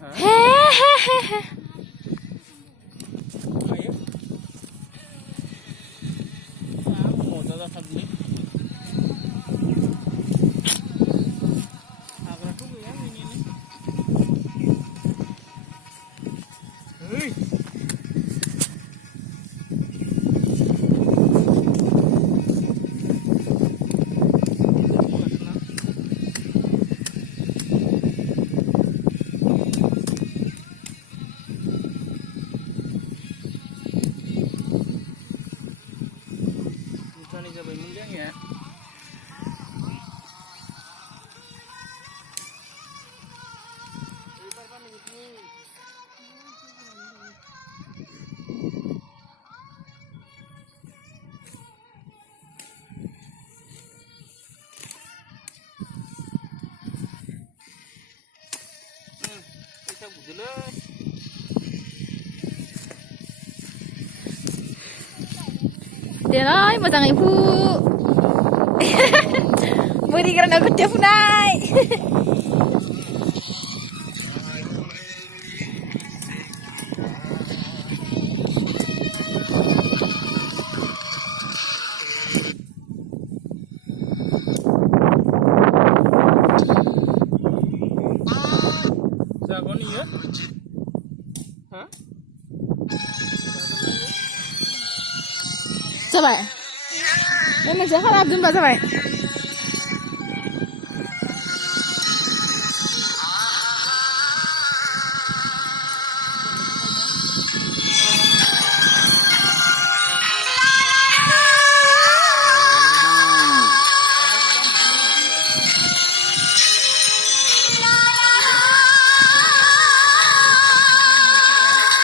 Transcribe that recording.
Hehehe. Dia ơi mà thằng Ibu beri kerana aku dia punai. Siapa ni ya? Hah? Coba. Ini siapa lagi mbak coba?